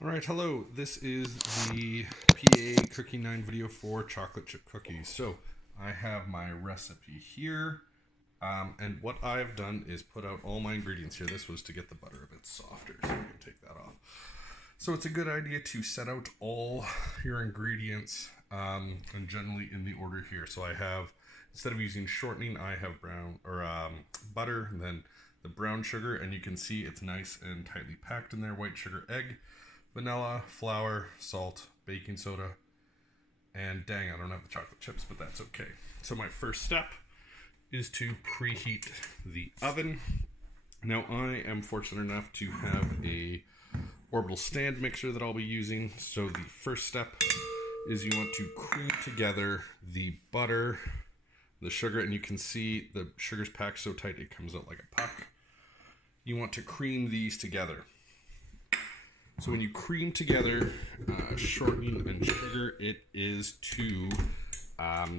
Alright, hello. This is the PA Cookie 9 video for chocolate chip cookies. So, I have my recipe here, and what I've done is put out all my ingredients here. This was to get the butter a bit softer, so we can take that off. So it's a good idea to set out all your ingredients, and generally in the order here. So I have, instead of using shortening, I have butter, and then the brown sugar, and you can see it's nice and tightly packed in there. White sugar, egg, vanilla, flour, salt, baking soda, and dang, I don't have the chocolate chips, but that's okay. So my first step is to preheat the oven. Now I am fortunate enough to have a orbital stand mixer that I'll be using. So the first step is you want to cream together the butter, the sugar, and you can see the sugar's packed so tight it comes out like a puck. You want to cream these together. So when you cream together shortening and sugar, it is to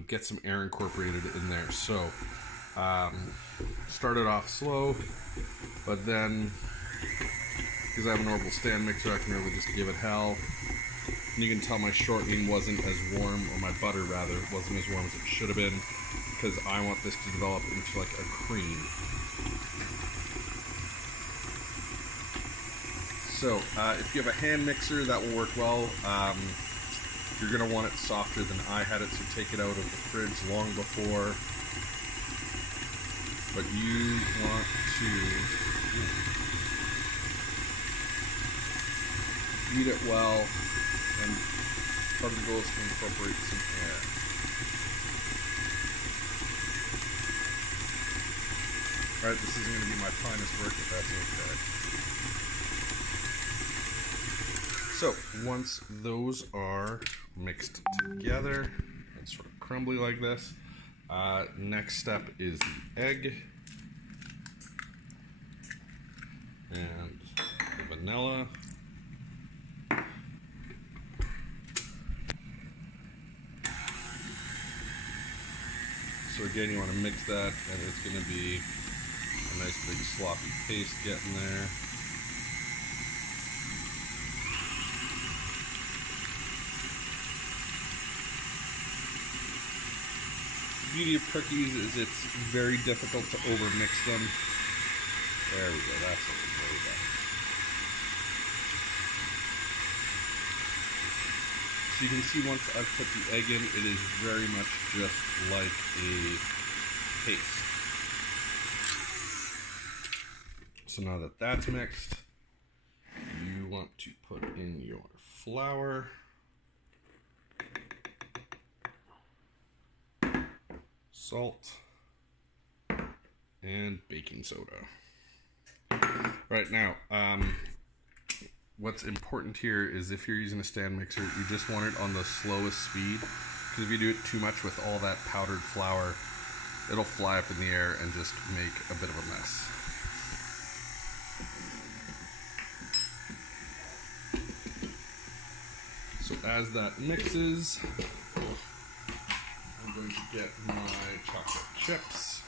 get some air incorporated in there. So start it off slow, but then, because I have an orbital stand mixer, I can really just give it hell. And you can tell my shortening wasn't as warm, or my butter rather, wasn't as warm as it should have been, because I want this to develop into like a cream. So, if you have a hand mixer, that will work well. You're going to want it softer than I had it, so take it out of the fridge long before. But you want to beat it well, and part of the goal is to incorporate some air. Alright, this isn't going to be my finest work, but that's okay. So, once those are mixed together and sort of crumbly like this, next step is the egg and the vanilla. So again, you want to mix that, and it's going to be a nice big sloppy paste getting there. The beauty of cookies is it's very difficult to overmix them. There we go, that's looking very bad. So you can see once I've put the egg in, it is very much just like a paste. So now that that's mixed, you want to put in your flour. Salt, and baking soda. Right now, what's important here is if you're using a stand mixer, you just want it on the slowest speed, because if you do it too much with all that powdered flour, it'll fly up in the air and just make a bit of a mess. So as that mixes, I'm going to get my chocolate chips.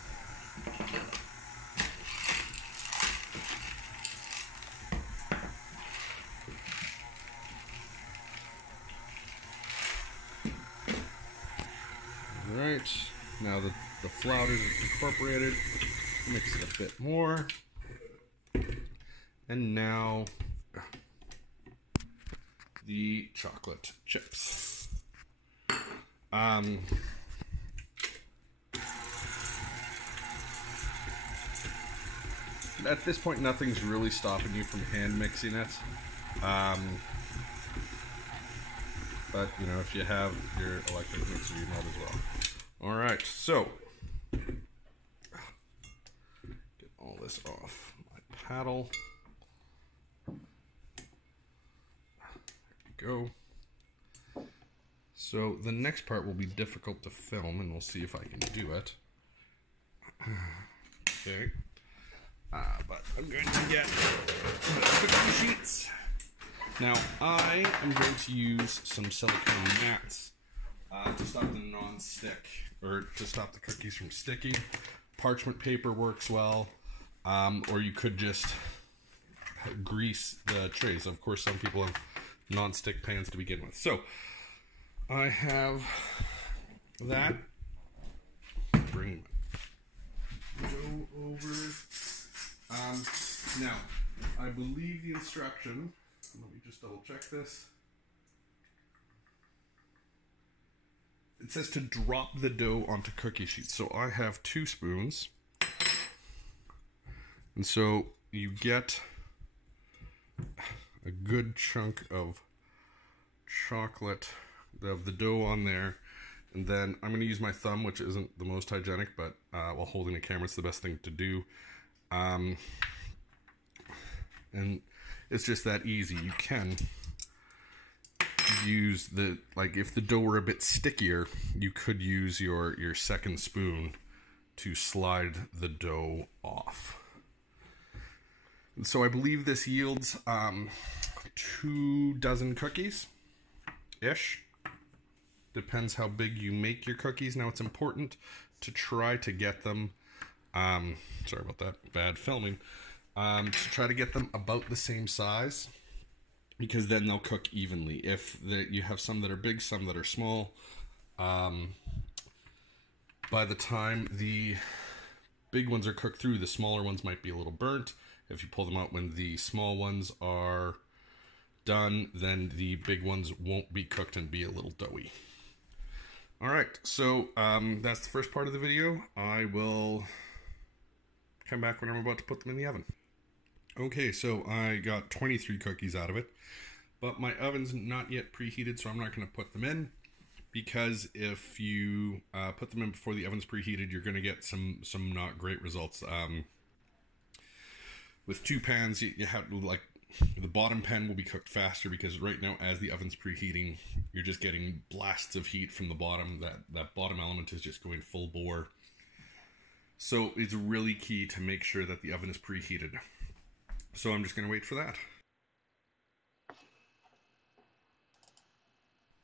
Alright, now that the flour is incorporated, mix it a bit more. And now the chocolate chips. At this point, nothing's really stopping you from hand mixing it. But, you know, if you have your electric mixer, you might as well. Alright, so, get all this off my paddle. There we go. So, the next part will be difficult to film, and we'll see if I can do it. Okay. But I'm going to get cookie sheets. Now, I am going to use some silicone mats to stop the non-stick, or to stop the cookies from sticking. Parchment paper works well, or you could just grease the trays. Of course, some people have non-stick pans to begin with. So I have that. Bring my dough over. Now, I believe the instruction, let me just double check this. It says to drop the dough onto cookie sheets. So I have 2 spoons. And so you get a good chunk of chocolate, of the dough on there. And then I'm going to use my thumb, which isn't the most hygienic, but while holding the camera, it's the best thing to do. And it's just that easy. You can use the, like if the dough were a bit stickier, you could use your second spoon to slide the dough off. And so I believe this yields 2 dozen cookies-ish. Depends how big you make your cookies. Now it's important to try to get them, sorry about that, bad filming, to try to get them about the same size, because then they'll cook evenly. If you have some that are big, some that are small, by the time the big ones are cooked through, the smaller ones might be a little burnt. If you pull them out when the small ones are done, then the big ones won't be cooked and be a little doughy. Alright, so that's the first part of the video. I will come back when I'm about to put them in the oven. Okay, so I got 23 cookies out of it, but my oven's not yet preheated, so I'm not going to put them in, because if you put them in before the oven's preheated, you're going to get some not great results. With 2 pans, you have to, like, the bottom pan will be cooked faster, because right now, as the oven's preheating, you're just getting blasts of heat from the bottom. That bottom element is just going full bore. So it's really key to make sure that the oven is preheated. So I'm just going to wait for that.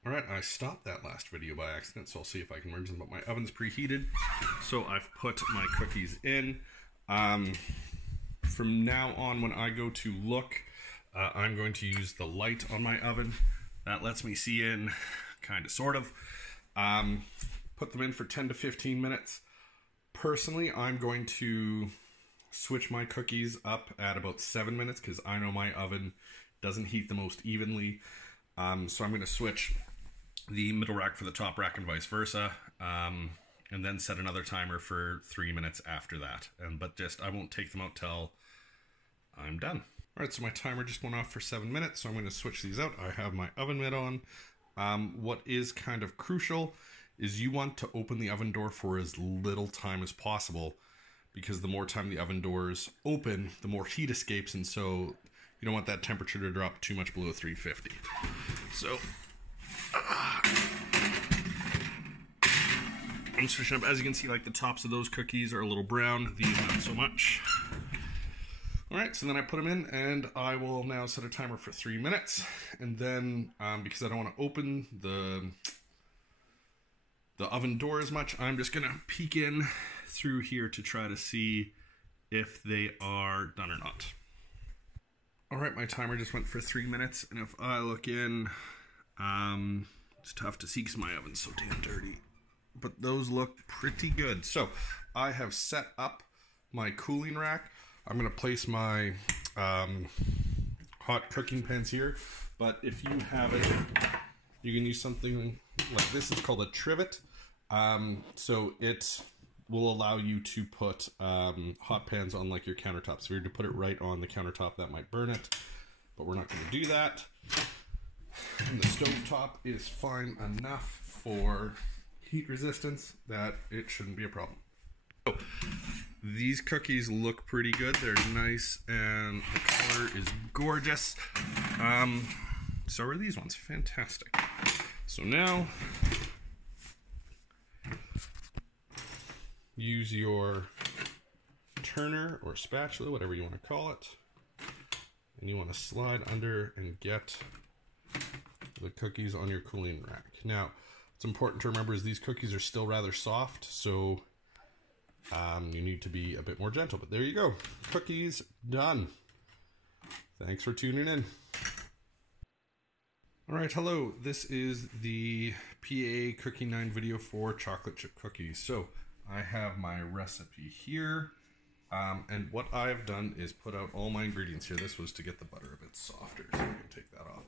Alright, I stopped that last video by accident, so I'll see if I can merge them, but my oven's preheated. So I've put my cookies in. From now on, when I go to look, I'm going to use the light on my oven. That lets me see in, kind of, sort of. Put them in for 10 to 15 minutes. Personally, I'm going to switch my cookies up at about 7 minutes, because I know my oven doesn't heat the most evenly. So I'm going to switch the middle rack for the top rack and vice versa. And then set another timer for 3 minutes after that. But I won't take them out till I'm done. Alright, so my timer just went off for 7 minutes, so I'm going to switch these out. I have my oven mitt on. What is kind of crucial is you want to open the oven door for as little time as possible, because the more time the oven doors open, the more heat escapes, and so you don't want that temperature to drop too much below 350. So I'm switching up. As you can see, like, the tops of those cookies are a little brown, these not so much. Alright, so then I put them in, and I will now set a timer for 3 minutes, and then, because I don't want to open the oven door as much, I'm just going to peek in through here to try to see if they are done or not. Alright, my timer just went for 3 minutes, and if I look in, it's tough to see because my oven's so damn dirty, but those look pretty good. So, I have set up my cooling rack. I'm going to place my hot cooking pans here, but if you have it, you can use something like this. It's called a trivet. So it will allow you to put hot pans on, like, your countertop. So if you were to put it right on the countertop, that might burn it, but we're not going to do that. And the stovetop is fine enough for heat resistance that it shouldn't be a problem. So, these cookies look pretty good. They're nice, and the color is gorgeous. So are these ones. Fantastic. So now, use your turner or spatula, whatever you want to call it, and you want to slide under and get the cookies on your cooling rack. Now, what's important to remember is these cookies are still rather soft, so you need to be a bit more gentle. But there you go. Cookies done. Thanks for tuning in. Alright, hello. This is the PA Cookie 9 video for chocolate chip cookies. So I have my recipe here. And what I've done is put out all my ingredients here. This was to get the butter a bit softer, so we can take that off.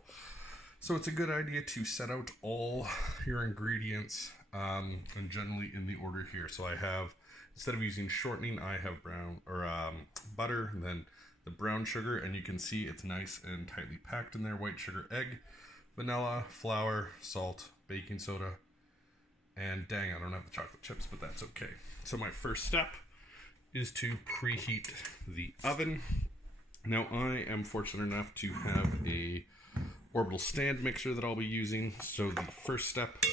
So it's a good idea to set out all your ingredients and generally in the order here. So I have, instead of using shortening, I have butter, and then the brown sugar, and you can see it's nice and tightly packed in there. White sugar, egg, vanilla, flour, salt, baking soda, and dang, I don't have the chocolate chips, but that's okay. So my first step is to preheat the oven. Now I am fortunate enough to have a orbital stand mixer that I'll be using. So the first step